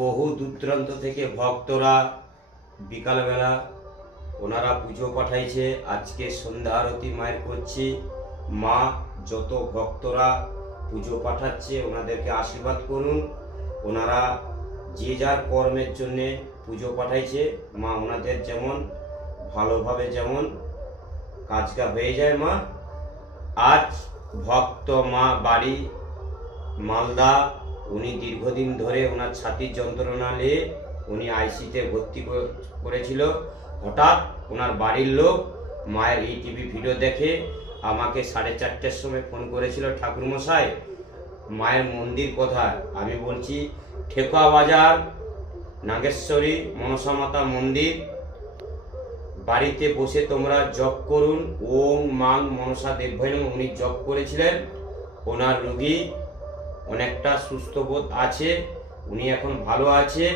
বহু দূরান্ত থেকে ভক্তরা বিকালবেলা ওনারা পুজো পাঠাইছে। আজকে সন্ধ্যা আরতি মায়ের করছি। মা যত ভক্তরা পুজো পাঠাচ্ছে ওনাদেরকে আশীর্বাদ করুন। ওনারা যে যার কর্মের জন্যে পুজো পাঠাইছে, মা ওনাদের যেমন ভালোভাবে যেমন কাজটা হয়ে যায়। মা আজ ভক্ত মা বাড়ি মালদা, উনি দীর্ঘদিন ধরে ওনার ছাতির যন্ত্রণা নিয়ে উনি আইসিতে ভর্তি করেছিল। হঠাৎ ওনার বাড়ির লোক মায়ের এই টিভি ভিডিও দেখে আমাকে 4:30টার সময় ফোন করেছিল, ঠাকুরমশাই মায়ের মন্দির কোথায়? আমি বলছি ঠেকুয়া বাজার নাগেশ্বরী মনসা মাতা মন্দির। বাড়িতে বসে তোমরা জপ করুন। ওং মাং মনসা দেবভাই নমঃ। উনি জপ করেছিলেন। ওনার রোগী অনেকটা সুস্থ বোধ আছে, উনি এখন ভালো আছে।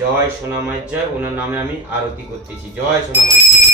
জয় সোনামাই জয়। ওনার নামে আমি আরতি করতেছি। জয় সোনামাই জয়।